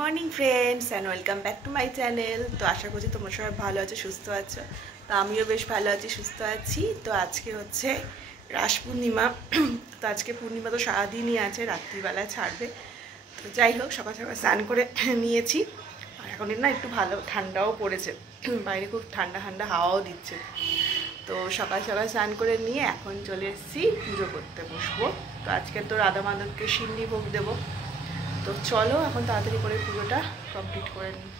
Morning friends and welcome back to my channel. তো আশা করছি তোমরা সবাই ভালো আছো, সুস্থ আছো। তো আমিও বেশ ভালো আছি, সুস্থ আছি। তো আজকে হচ্ছে রাস পূর্ণিমা। তো আজকে পূর্ণিমা তো সারাদিনই আছে, রাত্রিবেলায় ছাড়বে। তো যাই হোক, সকাল সকাল স্নান করে নিয়েছি। আর এখন না একটু ভালো ঠান্ডাও পড়েছে, বাইরে খুব ঠান্ডা ঠান্ডা হাওয়াও দিচ্ছে। তো সকাল সকাল স্নান করে নিয়ে এখন চলে এসেছি পুজো করতে বসবো। তো আজকে তো রাধা মাধবকে সিন্নি ভোগ দেবো। তো চলো এখন তাড়াতাড়ি করে পুজোটা কমপ্লিট করে নিই।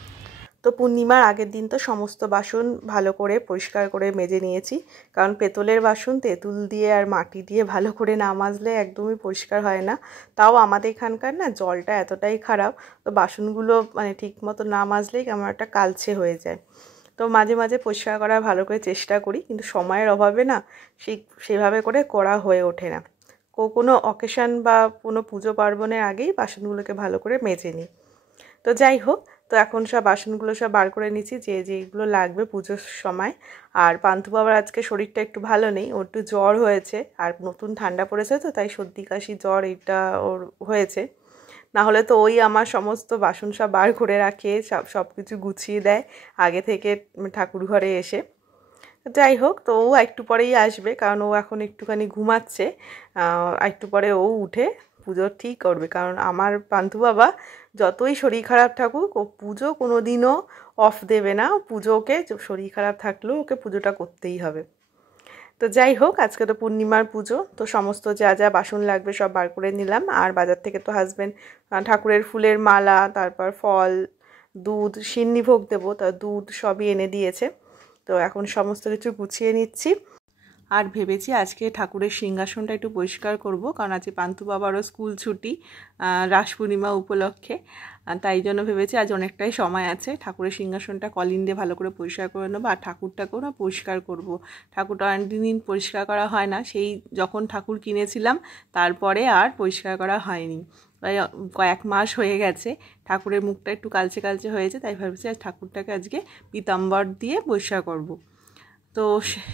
তো পূর্ণিমার আগের দিন তো সমস্ত বাসন ভালো করে পরিষ্কার করে মেজে নিয়েছি, কারণ পেতলের বাসন তেঁতুল দিয়ে আর মাটি দিয়ে ভালো করে না মাজলে একদমই পরিষ্কার হয় না। তাও আমাদের এখানকার না জলটা এতটাই খারাপ, তো বাসনগুলো মানে ঠিক মতো না মাজলেই কেমন একটা কালচে হয়ে যায়। তো মাঝে মাঝে পরিষ্কার করার ভালো করে চেষ্টা করি, কিন্তু সময়ের অভাবে না সেভাবে করে করা হয়ে ওঠে না। কোনো অকেশান বা কোনো পুজো পার্বণের আগেই বাসনগুলোকে ভালো করে মেজে নিই। তো যাই হোক, তো এখন সব বাসনগুলো সব বার করে নিচ্ছি, যেগুলো লাগবে পুজোর সময়। আর পান্থু বাবার আজকে শরীরটা একটু ভালো নেই, ওর একটু জ্বর হয়েছে, আর নতুন ঠান্ডা পড়েছে, তো তাই সর্দি কাশি জ্বর এইটা ওর হয়েছে। না হলে তো ওই আমার সমস্ত বাসন সব বার করে রাখে, সব কিছু গুছিয়ে দেয় আগে থেকে ঠাকুর ঘরে এসে। যাই হোক, তো ও একটু পরেই আসবে, কারণ ও এখন একটুখানি ঘুমাচ্ছে। একটু পরে ও উঠে পুজো ঠিক করবে, কারণ আমার পান্থু বাবা যতই শরীর খারাপ থাকুক ও পুজো কোনো দিনও অফ দেবে না। পুজোকে শরীর খারাপ থাকলেও ওকে পুজোটা করতেই হবে। তো যাই হোক, আজকে তো পূর্ণিমার পুজো, তো সমস্ত যা যা বাসন লাগবে সব বার করে নিলাম। আর বাজার থেকে তো হাজব্যান্ড ঠাকুরের ফুলের মালা, তারপর ফল, দুধ, সিন্নি ভোগ দেবো, তা দুধ সবই এনে দিয়েছে। তো এখন সমস্ত কিছু গুছিয়ে নিচ্ছি। আর ভেবেছি আজকে ঠাকুরের সিংহাসনটা একটু পরিষ্কার করব, কারণ আজকে পান্থু বাবারও স্কুল ছুটি রাস পূর্ণিমা উপলক্ষে। তাই জন্য ভেবেছি আজ অনেকটাই সময় আছে, ঠাকুরের সিংহাসনটা কলিন দিয়ে ভালো করে পরিষ্কার করে নেবো। আর ঠাকুরটাকেও না পরিষ্কার করব। ঠাকুরটা অনেকদিন পরিষ্কার করা হয় না, সেই যখন ঠাকুর কিনেছিলাম তারপরে আর পরিষ্কার করা হয়নি। প্রায় কয়েক মাস হয়ে গেছে, ঠাকুরের মুখটা একটু কালচে কালচে হয়েছে, তাই ভাবছি আজ ঠাকুরটাকে আজকে পীতাম্বর দিয়ে পরিষ্কার করব। তো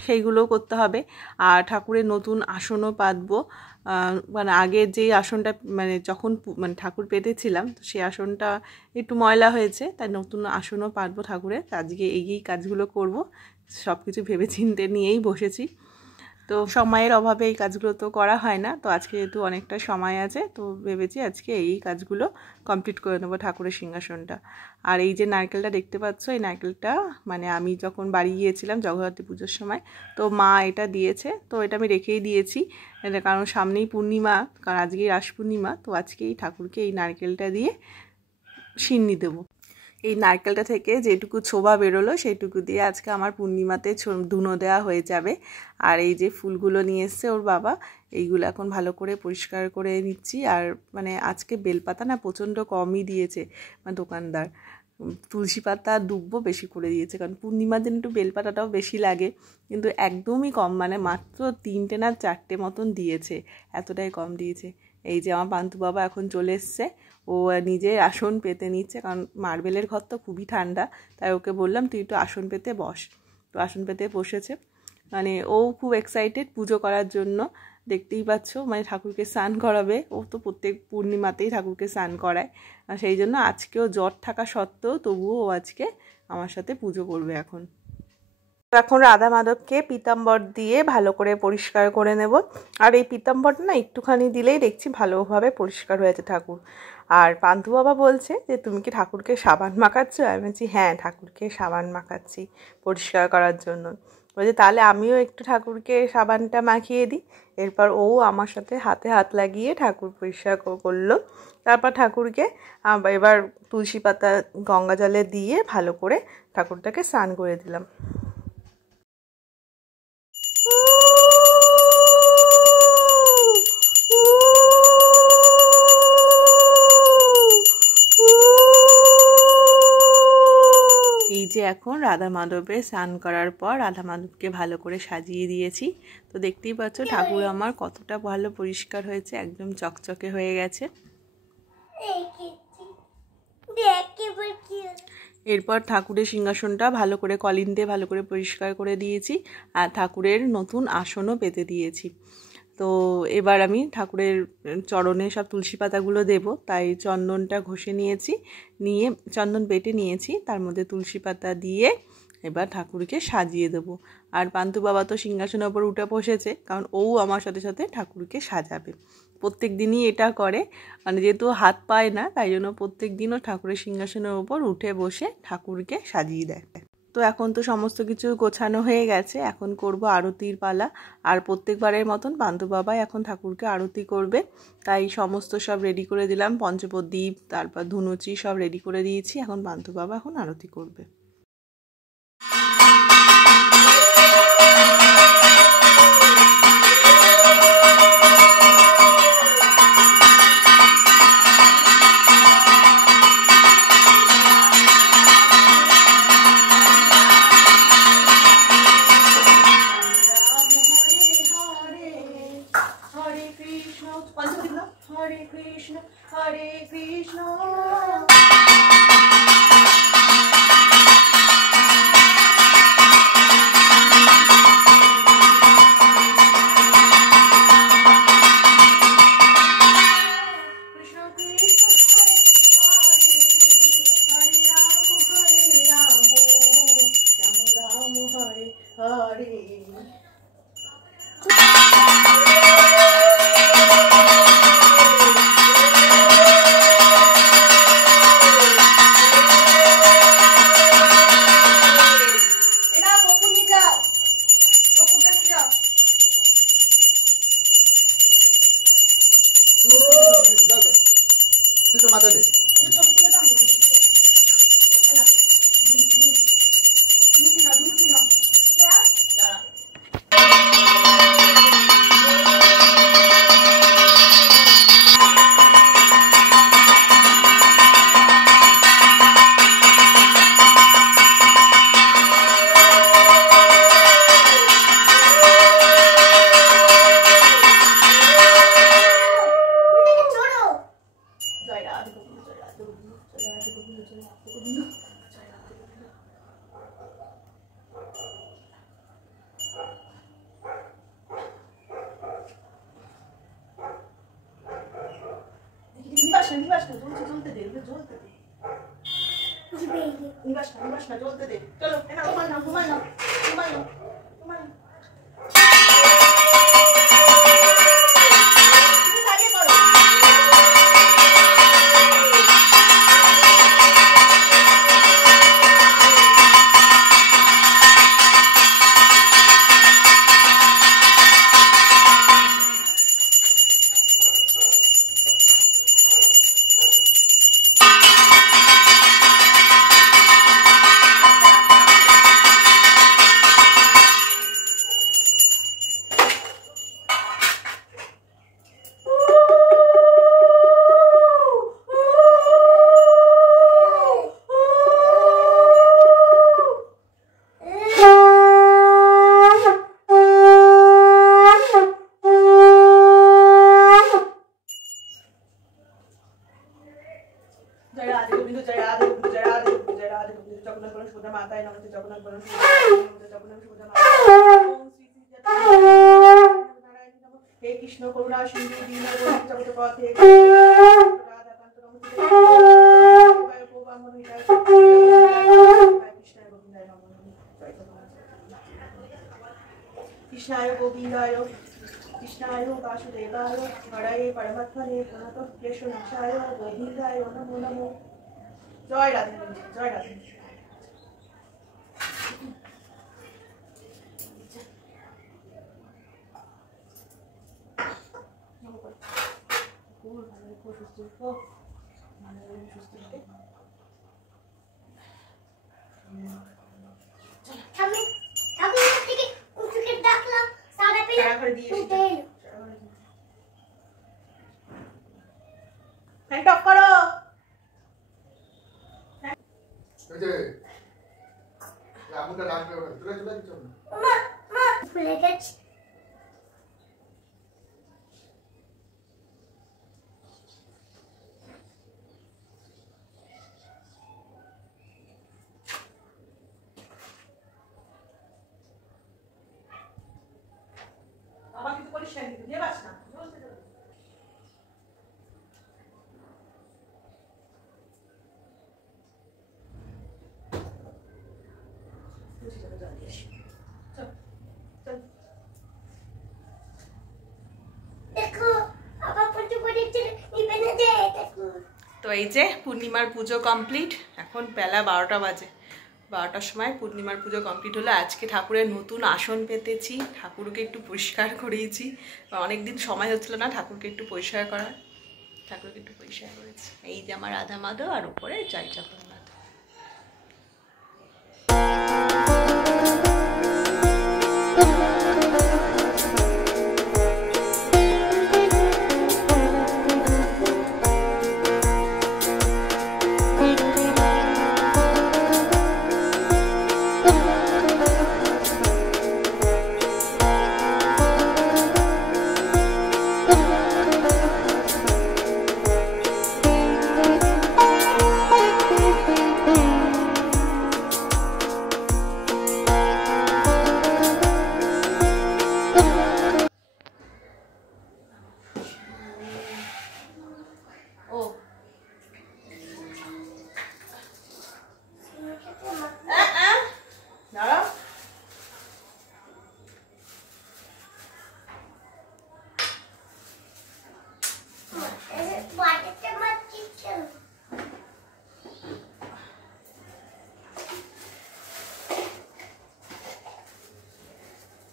সেইগুলো করতে হবে। আর ঠাকুরের নতুন আসনও পাতবো, মানে আগের যেই আসনটা মানে যখন মানে ঠাকুর পেতেছিলাম, তো সেই আসনটা একটু ময়লা হয়েছে, তাই নতুন আসনও পাতবো ঠাকুরের। আজকে এই কাজগুলো করব, সব কিছু ভেবে চিন্তে নিয়েই বসেছি। তো সময়ের অভাবে এই কাজগুলো তো করা হয় না, তো আজকে যেহেতু অনেকটা সময় আছে, তো ভেবেছি আজকে এই কাজগুলো কমপ্লিট করে নেবো ঠাকুরের সিংহাসনটা। আর এই যে নারকেলটা দেখতে পাচ্ছ, এই নারকেলটা মানে আমি যখন বাড়ি গিয়েছিলাম জগদ্ধাত্রী পুজোর সময়, তো মা এটা দিয়েছে, তো এটা আমি রেখেই দিয়েছি। এটা কারণ সামনেই পূর্ণিমা, কারণ আজকেই রাস পূর্ণিমা, তো আজকেই ঠাকুরকে এই নারকেলটা দিয়ে সিন্নি দেবো। এই নারকেলটা থেকে যেটুকু ছোবা বেরোলো সেইটুকু দিয়ে আজকে আমার পূর্ণিমাতে ধুনো দেওয়া হয়ে যাবে। আর এই যে ফুলগুলো নিয়ে এসছে ওর বাবা, এইগুলো এখন ভালো করে পরিষ্কার করে নিচ্ছি। আর মানে আজকে বেলপাতা না প্রচণ্ড কমই দিয়েছে মানে দোকানদার, তুলসী পাতা দুব্বো বেশি করে দিয়েছে, কারণ পূর্ণিমার দিন একটু বেলপাতাটাও বেশি লাগে, কিন্তু একদমই কম, মানে মাত্র 3টে না 4টে মতন দিয়েছে, এতটাই কম দিয়েছে। এই যে আমার পান্থু বাবা এখন চলে এসছে, ও নিজে আসন পেতে নিচ্ছে, কারণ মার্বেলের ঘর তো খুবই ঠান্ডা, তাই ওকে বললাম তুই একটু আসন পেতে বস। তো আসন পেতে বসেছে, মানে ও খুব এক্সাইটেড পুজো করার জন্য। দেখতেই পাচ্ছ, মানে ঠাকুরকে স্নান করাবে, ও তো প্রত্যেক পূর্ণিমাতেই ঠাকুরকে স্নান করায়, সেই জন্য আজকেও জ্বর থাকা সত্ত্বেও তবুও ও আজকে আমার সাথে পুজো করবে। এখন রাধা মাধবকে পীতাম্বর দিয়ে ভালো করে পরিষ্কার করে নেব। আর এই পীতাম্বরটা না একটুখানি দিলেই দেখছি ভালোভাবে পরিষ্কার হয়েছে ঠাকুর। আর পান্থু বাবা বলছে যে তুমি কি ঠাকুরকে সাবান মাখাচ্ছ? আমি বলছি হ্যাঁ, ঠাকুরকে সাবান মাখাচ্ছি পরিষ্কার করার জন্য। বলছে তাহলে আমিও একটু ঠাকুরকে সাবানটা মাখিয়ে দিই। এরপর ও আমার সাথে হাতে হাত লাগিয়ে ঠাকুর পরিষ্কার করলো। তারপর ঠাকুরকে এবার তুলসী পাতা গঙ্গা জলে দিয়ে ভালো করে ঠাকুরটাকে স্নান করে দিলাম। এই যে এখন রাধা মাধবের স্নান করার পর রাধা মাধবকে ভালো করে সাজিয়ে দিয়েছি। তো দেখতেই পাচ্ছ ঠাকুর আমার কতটা ভালো পরিষ্কার হয়েছে, একদম চকচকে হয়ে গেছে। এরপর ঠাকুরের সিংহাসনটা ভালো করে কলিন দিয়ে ভালো করে পরিষ্কার করে দিয়েছি, আর ঠাকুরের নতুন আসনও পেতে দিয়েছি। তো এবার আমি ঠাকুরের চরণে সব তুলসী পাতাগুলো দেব, তাই চন্দনটা ঘষে নিয়েছি, নিয়ে চন্দন বেটে নিয়েছি, তার মধ্যে তুলসী পাতা দিয়ে এবার ঠাকুরকে সাজিয়ে দেবো। আর পান্তু বাবা তো সিংহাসনের ওপর উঠে বসেছে, কারণ ও আমার সাথে সাথে ঠাকুরকে সাজাবে। প্রত্যেক দিনই এটা করে, মানে যেহেতু হাত পায় না, তাই জন্য প্রত্যেক দিনও ঠাকুরের সিংহাসনের ওপর উঠে বসে ঠাকুরকে সাজিয়ে দেয়। তো এখন তো সমস্ত কিছু গোছানো হয়ে গেছে, এখন করব আরতির পালা। আর প্রত্যেকবারের মতন পান্তু বাবাই এখন ঠাকুরকে আরতি করবে, তাই সমস্ত সব রেডি করে দিলাম, পঞ্চপ্রদীপ, তারপর ধুনুচি সব রেডি করে দিয়েছি। এখন পান্তু বাবা এখন আরতি করবে। Hare Krishna, Hare Krishna. हे कृष्ण करुणा सिंधु दीनबंधु जगतपथे कृष्णाय गोविंदाय कृष्णाय वासुदेवाय हरये परमात्मने प्रणतः क्लेशनाशाय गोविंदाय नमो नमो। जय राधे जय राधे। তো এই যে পূর্ণিমার পুজো কমপ্লিট। এখন বেলা 12টা বাজে। 12টার সময় পূর্ণিমার পুজো কমপ্লিট হলো। আজকে ঠাকুরের নতুন আসন পেতেছি, ঠাকুরকে একটু পরিষ্কার করিয়েছি। অনেকদিন সময় হচ্ছিল না ঠাকুরকে একটু পরিষ্কার করার, ঠাকুরকে একটু পরিষ্কার করেছি। এই যে আমার রাধা মাধব আর উপরে জয় জগন্নাথ।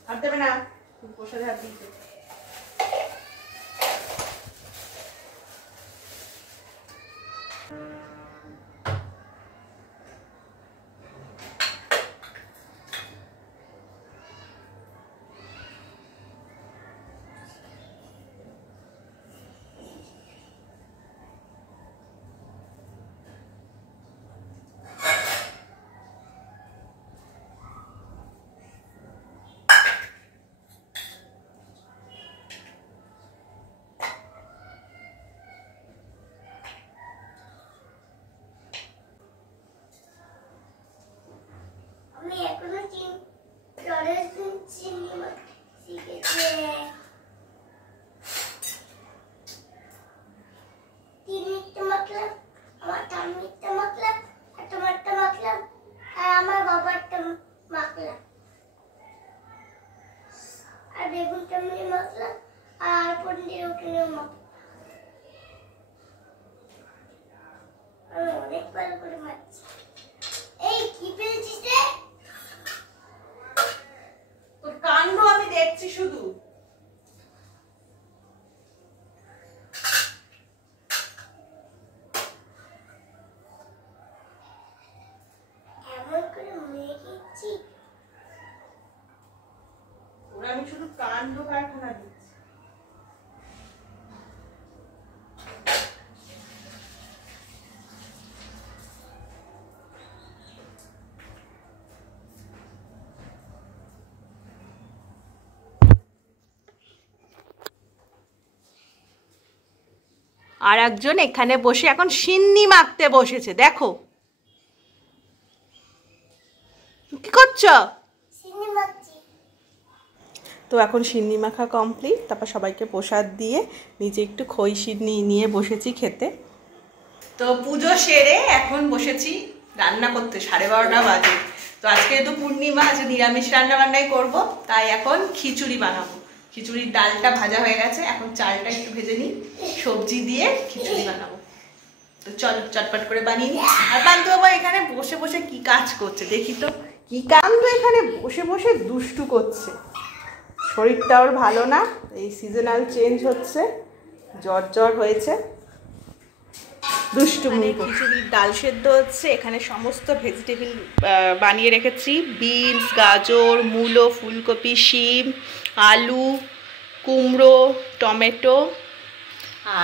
হাত দেবে না, প্রসাদে হাত দিতে। আমি এখনো চিনি শিখেছে। তিনটা মাখলাম, আমার ঠাম্মিরটা মাখলাম, আর তোমারটা মাখলাম, আর আমার বাবারটা মাখলাম, আর বেগুনটা মাখলাম, আর পনিরের ওখানেও মাখলাম। আমি অনেক ভালো করে মাখছি। এই কি পেয়েছিস রে? তোর কাণ্ড আমি দেখছি শুধু। এমন করে মেখেছি, ওরা আমি শুধু কাণ্ড কারখানা দিচ্ছি। আর একজন এখানে বসে এখন সিন্নি মাখতে বসেছে, দেখো কি করছো? চিনি মাখছি। তো এখন সিন্নি মাখা কমপ্লিট, তারপর সবাইকে প্রসাদ দিয়ে নিজে একটু খই সিন্নি নিয়ে বসেছি খেতে। তো পুজো সেরে এখন বসেছি রান্না করতে, 12:30 বাজে। তো আজকে তো পূর্ণিমা, আজ নিরামিষ রান্না বান্নাই করবো, তাই এখন খিচুড়ি বানাবো। খিচুড়ির ডালটা ভাজা হয়ে গেছে, এখন চালটা একটু ভেজে নিই, সবজি দিয়ে খিচুড়ি বানাবো। তো চলো চটপট করে বানিয়ে নিই। আর পান্তু বাবা এখানে বসে বসে কি কাজ করছে দেখি তো, কি কাণ্ড, এখানে বসে বসে দুষ্টু করছে। শরীরটা ওর ভালো না, এই সিজনাল চেঞ্জ হচ্ছে, জ্বর হয়েছে, দুষ্টুমি। খিচুড়ির ডাল সেদ্ধ হচ্ছে, এখানে সমস্ত ভেজিটেবল বানিয়ে রেখেছি, বিনস, গাজর, মূলো, ফুলকপি, শিম, আলু, কুমড়ো, টমেটো,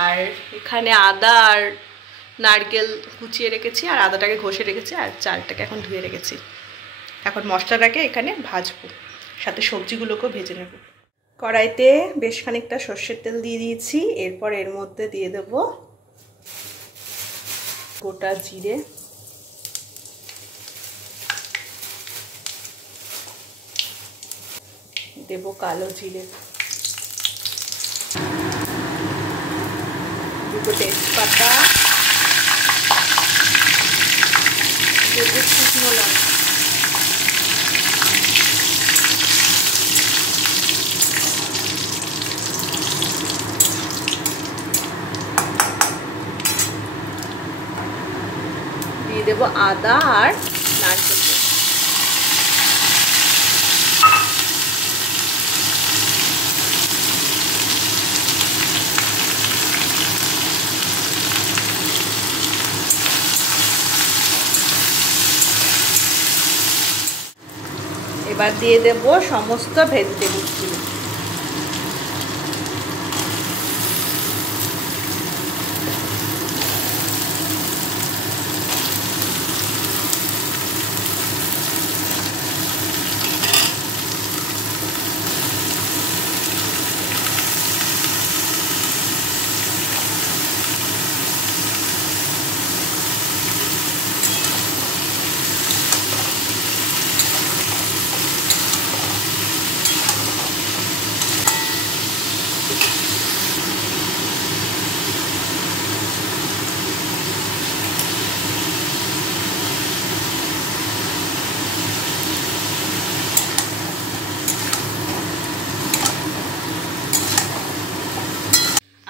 আর এখানে আদা আর নারকেল কুচিয়ে রেখেছি, আর আদাটাকে ঘষে রেখেছি, আর চালটাকে এখন ধুয়ে রেখেছি। এখন মশলাটাকে এখানে ভাজবো, সাথে সবজিগুলোকেও ভেজে নেব। কড়াইতে বেশ খানিকটা সর্ষের তেল দিয়ে দিয়েছি, এরপর এর মধ্যে দিয়ে দেব গোটা জিরে, দেব কালো জিরে, দুটো তেজপাতা, দুটো শুকনো লঙ্কা। দিয়ে দেবো আদা আর নারকেল। এবার দিয়ে দেব সমস্ত ভেজিটেবলসগুলো।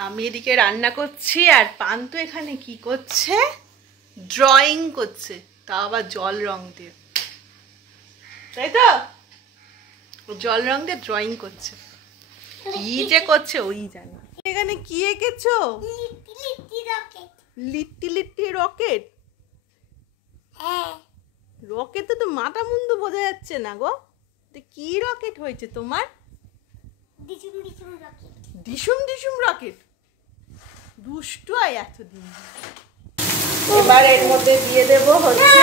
আমি এদিকে রান্না করছি আর পান্তু এখানে কি করছে, ড্রয়িং করছে, তা আবার জল রং দিয়ে, তাই তো? জল রং দিয়ে ড্রয়িং করছে, কি যে করছে ওই জানে। এখানে কি এঁকেছো? লিট্টি লিট্টি রকেট। রকেটে তো মাথা মুন্ডু বোঝা যাচ্ছে না গো, কি রকেট হয়েছে তোমার? ডিসুম ডিসুম রকেট। দুষ্টু আয় এতদিন। এবার এর মধ্যে দিয়ে দেব হচ্ছে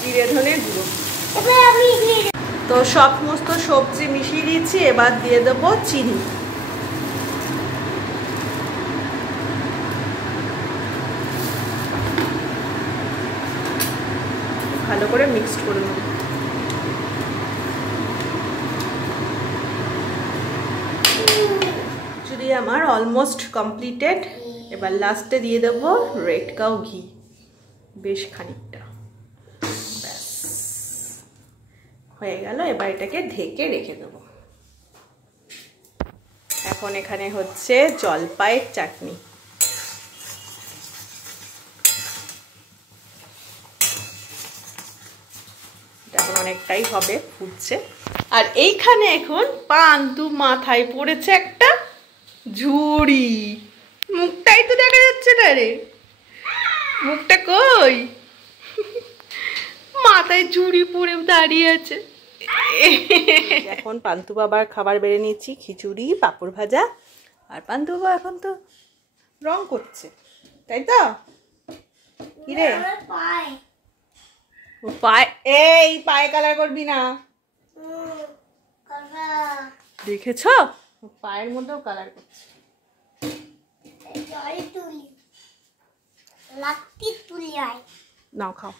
জিরে ধনে গুঁড়ো। তো সমস্ত সবজি মিশিয়ে দিয়েছি, এবার দিয়ে দেব চিনি। ভালো করে মিক্সড করে নেব। যদি আমার অলমোস্ট কমপ্লিটেড। এবার লাস্টে দিয়ে দেবো রেড কাউ ঘি, বেশ খানিকটা, ব্যাস হয়ে গেল। এবার এটাকে ঢেকে রেখে দেবো। এখন এখানে হচ্ছে জলপাইয়ের চাটনি। এখন অনেকটাই হবে, ফুটছে। আর এইখানে এখন পান্তু মাথায় পড়েছে একটা ঝুড়ি। মুখটাই তো দেখা যাচ্ছে না রে, মুখটা কই? মাথায় ঝুড়ি পরে দাঁড়িয়ে আছে। এখন পান্তু বাবার খাবার বেড়ে নিয়েছি, খিচুড়ি, পাঁপড় ভাজা। আর পান্তু বাবা এখন তো রং করছে, তাই তো? কি রে পায়ে, এই পায়ে কালার করবি না, দেখেছ? পায়ের মধ্যেও কালার করছে। নাও খাও,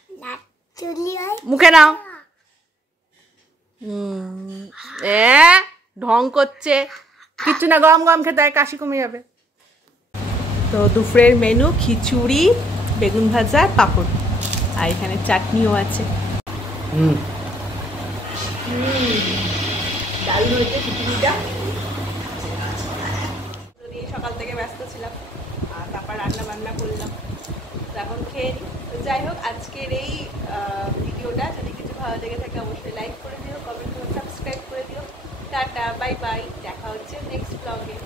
মুখে নাও। ঢং করছে, কিচ্ছু না, গরম গরম খেতে হয়, কাশি কমে যাবে। তো দুপুরের মেনু খিচুড়ি, বেগুন ভাজা, পাঁপড়, আর এখানে চাটনিও আছে। দারুণ হয়েছে খিচুড়িটা। সকাল থেকে ব্যস্ত ছিলাম, আর তারপর রান্না বান্না করলাম, তো এখন খেয়ে নিই। তো যাই হোক, আজকের এই ভিডিওটা যদি কিছু ভালো লেগে থাকে অবশ্যই লাইক করে দিও, কমেন্ট করে সাবস্ক্রাইব করে দিও। টাটা, বাই বাই, দেখা হচ্ছে নেক্সট ব্লগে।